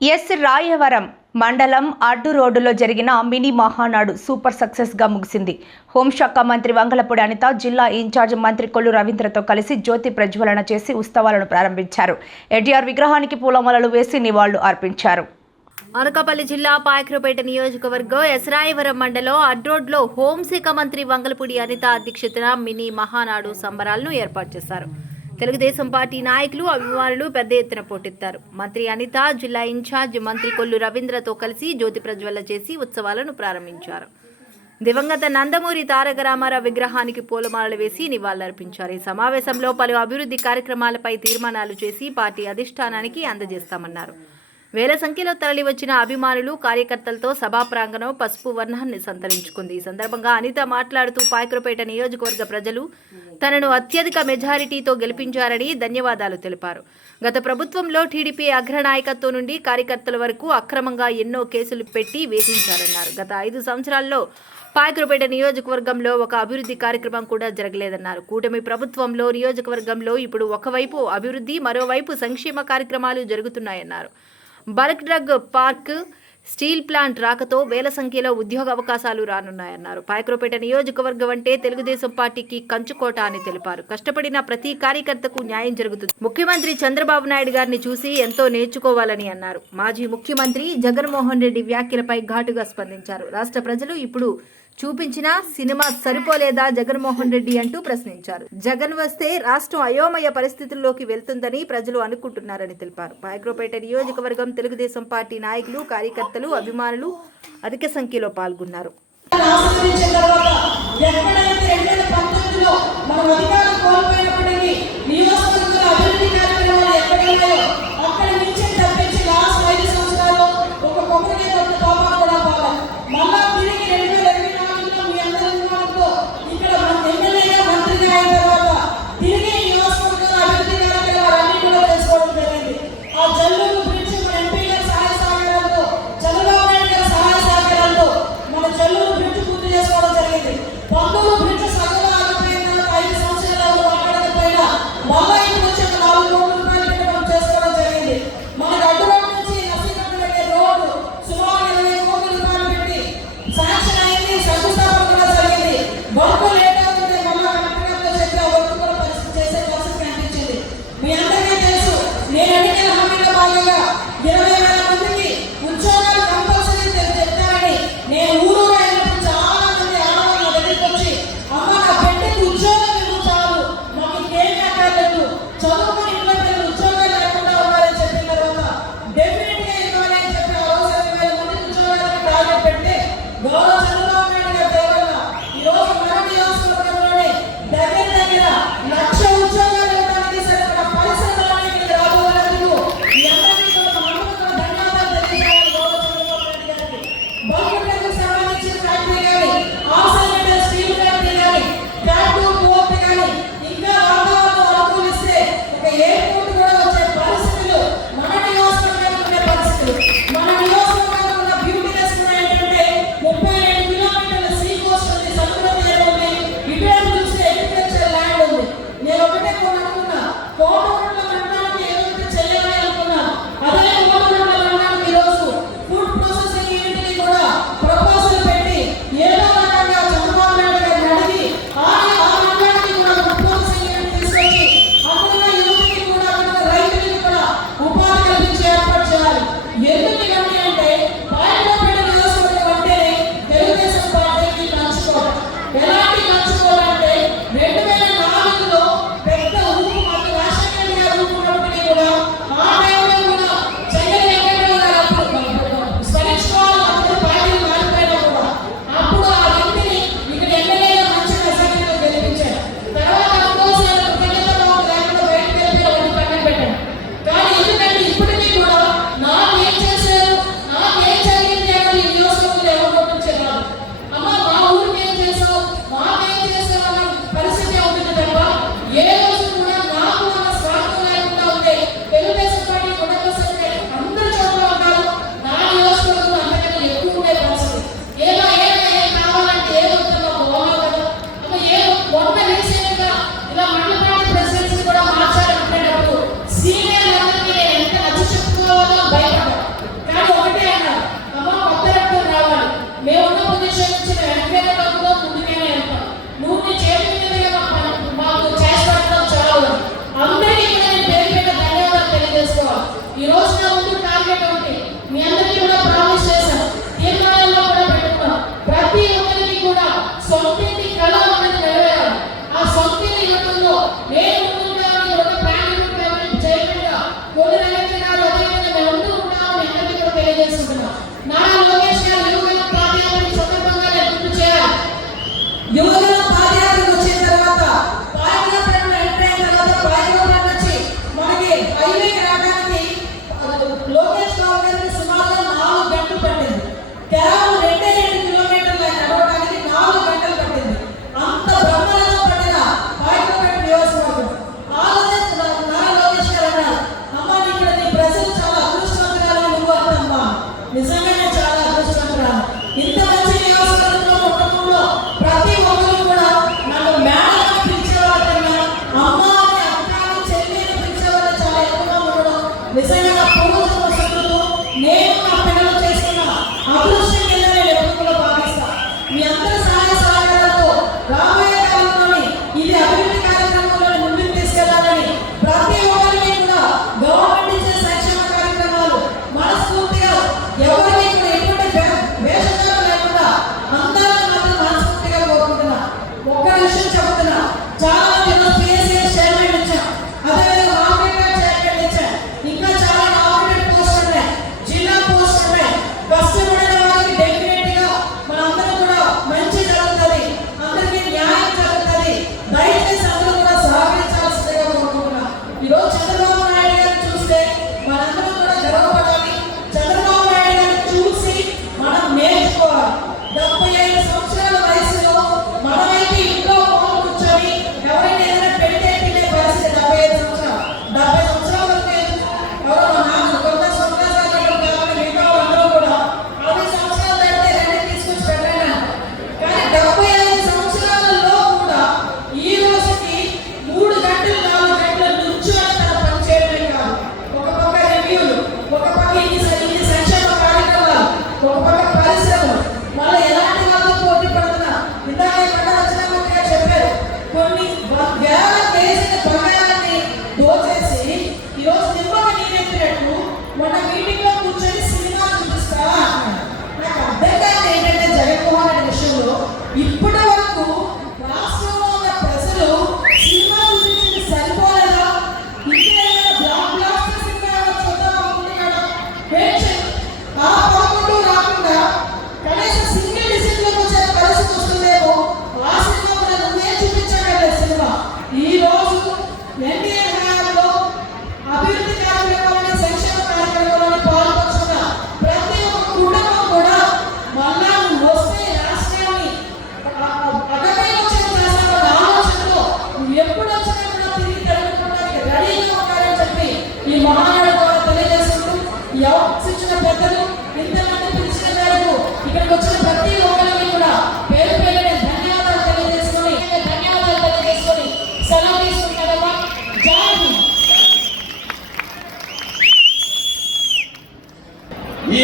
Yes Rayavaram మండలం అడ్డు రోడ్డులో జరిగిన మినీ మహానాడు సూపర్ సక్సెస్గా ముగిసింది. హోంశాఖ మంత్రి వంగలపూడి అనిత జిల్లా ఇన్ఛార్జ్ మంత్రి కొల్లు రవీంద్రతో కలిసి జ్యోతి ప్రజ్వలన చేసి ఉత్సవాలను ప్రారంభించారు. ఎన్టీఆర్ విగ్రహానికి పూలమాలలు వేసి నివాళులు అర్పించారు. అనకాపల్లి జిల్లా పాయకరపేట నియోజకవర్గం ఎస్రాయవరం మండలం అడ్రోడ్లో హోంశాఖ మంత్రి వంగలపూడి అనిత అధ్యక్షతన మినీ మహానాడు సంబరాలను ఏర్పాటు చేశారు. తెలుగుదేశం పార్టీ నాయకులు అభిమానులు పెద్ద ఎత్తున పోటెత్తారు. మంత్రి అనిత జిల్లా ఇన్ఛార్జ్ మంత్రి కొల్లు రవీంద్రతో కలిసి జ్యోతి ప్రజ్వల చేసి ఉత్సవాలను ప్రారంభించారు. దివంగత నందమూరి తారక రామారావు విగ్రహానికి పూలమాలలు వేసి నివాళులర్పించారు. ఈ సమావేశంలో పలు అభివృద్ధి కార్యక్రమాలపై తీర్మానాలు చేసి పార్టీ అధిష్టానానికి అందజేస్తామన్నారు. వేల సంఖ్యలో తరలివచ్చిన అభిమానులు కార్యకర్తలతో సభా ప్రాంగణం పసుపు వర్ణాన్ని సంతరించుకుంది. ఈ సందర్భంగా అనిత మాట్లాడుతూ పాయకురపేట నియోజకవర్గ ప్రజలు తనను అత్యధిక మెజారిటీతో గెలిపించారని ధన్యవాదాలు తెలిపారు. గత ప్రభుత్వంలో టీడీపీ అగ్రనాయకత్వం నుండి కార్యకర్తల వరకు అక్రమంగా ఎన్నో కేసులు పెట్టి వేధించారన్నారు. గత ఐదు సంవత్సరాల్లో పాయకురపేట నియోజకవర్గంలో ఒక అభివృద్ధి కార్యక్రమం కూడా జరగలేదన్నారు. కూటమి ప్రభుత్వంలో నియోజకవర్గంలో ఇప్పుడు ఒకవైపు అభివృద్ధి మరోవైపు సంక్షేమ కార్యక్రమాలు జరుగుతున్నాయన్నారు. Bulk drug park steel plant రాకతో వేల సంఖ్యలో ఉద్యోగ అవకాశాలు రానున్నాయన్నారు. పాయకురపేట నియోజకవర్గం అంటే తెలుగుదేశం పార్టీకి కంచుకోట అని తెలిపారు. కష్టపడిన ప్రతి కార్యకర్తకు న్యాయం జరుగుతుంది. ముఖ్యమంత్రి చంద్రబాబు నాయుడు గారిని చూసి ఎంతో నేర్చుకోవాలని అన్నారు. మాజీ ముఖ్యమంత్రి జగన్మోహన్ రెడ్డి వ్యాఖ్యలపై ఘాటుగా స్పందించారు. రాష్ట్ర ప్రజలు ఇప్పుడు చూపించిన సినిమా సరిపోలేదా జగన్మోహన్ రెడ్డి అంటూ ప్రశ్నించారు. జగన్ వస్తే రాష్ట్రం అయోమయ పరిస్థితుల్లోకి వెళ్తుందని ప్రజలు అనుకుంటున్నారని తెలిపారు. పాయక్రోపేట నియోజకవర్గం తెలుగుదేశం పార్టీ నాయకులు కార్యకర్తలు అభిమానులు అధిక సంఖ్యలో పాల్గొన్నారు. Yeah. ఇప్పుడు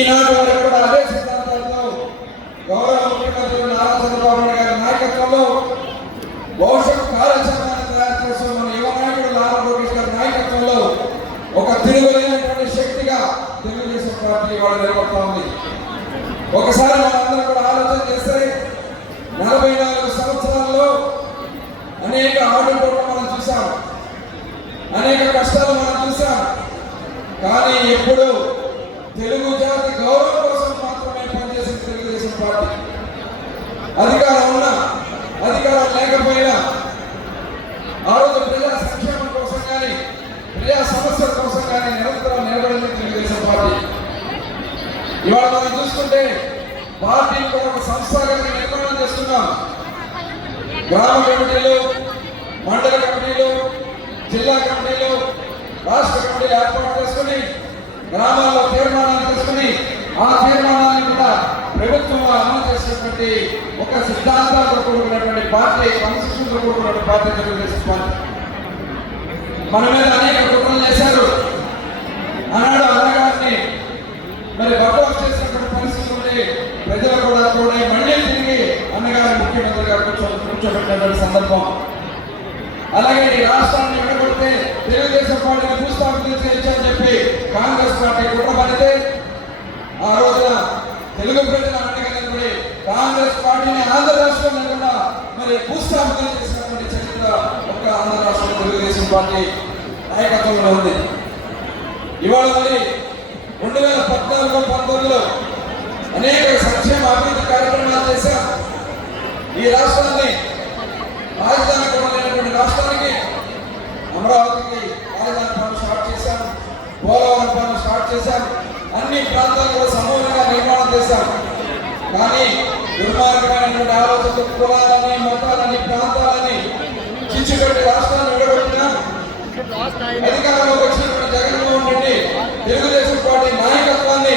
ఈనాటి వరకు కూడా అదే సిద్ధాంతాలతో గౌరవ ముఖ్యమంత్రి నారా చంద్రబాబు నాయుడు గారి నాయకత్వంలో భవిష్యత్ కార్యాచరణను తయారు చేస్తున్న మన యువ నాయకుడు నారా లోకేష్ గారి నాయకత్వంలో ఒక తిరుగులేనటువంటి శక్తిగా తెలుగుదేశం పార్టీ ఇవాళ నిలబడతా ఒకసారి మనందరం కూడా ఆలోచన చేస్తే నలభై నాలుగు సంవత్సరాల్లో అనేక ఆటంకాలు మనం చూసాం అనేక కష్టాలు మనం చూసాం కానీ ఎప్పుడు తెలుగు జాతి గౌరవం కోసం మాత్రమే పనిచేసిన తెలుగుదేశం పార్టీ. అధికారం ఉన్నా అధికారం లేకపోయినా ఆ రోజు ప్రజా సంక్షేమం కోసం కానీ ప్రజా సమస్యల కోసం కానీ నిరంతరం నిలబడింది తెలుగుదేశం పార్టీ. ఇవాళ మనం చూసుకుంటే పార్టీ కూడా ఒక సంస్థాగత నిర్మాణం చేస్తున్నాం. గ్రామ కమిటీలు మండల కమిటీలు జిల్లా కమిటీలు రాష్ట్ర కమిటీలు ఏర్పాటు చేసుకుని గ్రామాల్లో తీర్మానాలు తీసుకుని ఆ తీర్మానాన్ని కూడా ప్రభుత్వం అమలు చేసినటువంటి ఒక సిద్ధాంతాలు కూడుకున్నటువంటి పార్టీ కాన్స్టిట్యూషన్ కూడుకున్నటువంటి పార్టీ తెలుగుదేశం పార్టీ. మన మీద అనేక కుట్రలు చేశారు. అన్నాడు అన్నగారిని మరి బర్దోఫ్ చేసినటువంటి పరిస్థితి ఉండి ప్రజలు కూడా కూడా మళ్ళీ తిరిగి అన్నగారు ముఖ్యమంత్రి గారు కూర్చోబెట్టినటువంటి సందర్భం. అలాగే ఈ రాష్ట్రాన్ని పడితే తెలుగుదేశం పార్టీని అని చెప్పి కాంగ్రెస్ పార్టీ కుట్ర పడితే ఆ రోజున తెలుగు ప్రజలు అన్నగలిగినప్పుడు కాంగ్రెస్ పార్టీని ఆంధ్ర రాష్ట్రం కూడా మరి భూస్థాపన చేసినటువంటి చరిత్ర ఒక ఆంధ్ర రాష్ట్రం తెలుగుదేశం పార్టీ నాయకత్వంలో ఉంది. ఇవాళ మరి రెండు వేల పద్నాలుగు పంతొమ్మిదిలో అనేక సంక్షేమ అభివృద్ధి కార్యక్రమాలు చేశాం. ఈ రాష్ట్రాన్ని రాజధాని రాష్ట్రానికి అమరావతికి రాజధాని పనులు స్టార్ట్ చేశాం పోలవరం పనులు స్టార్ట్ చేశాం అన్ని ప్రాంతాలు సమూలంగా నిర్మాణం చేశాం. కానీ దుర్మార్గమైనటువంటి ఆలోచనలు కులాలని మతాలని ప్రాంతాలని చిచ్చుపెట్టి రాష్ట్రాన్ని విడగొట్టినా అధికారంలోకి వచ్చినటువంటి జగన్మోహన్ రెడ్డి తెలుగుదేశం పార్టీ నాయకత్వాన్ని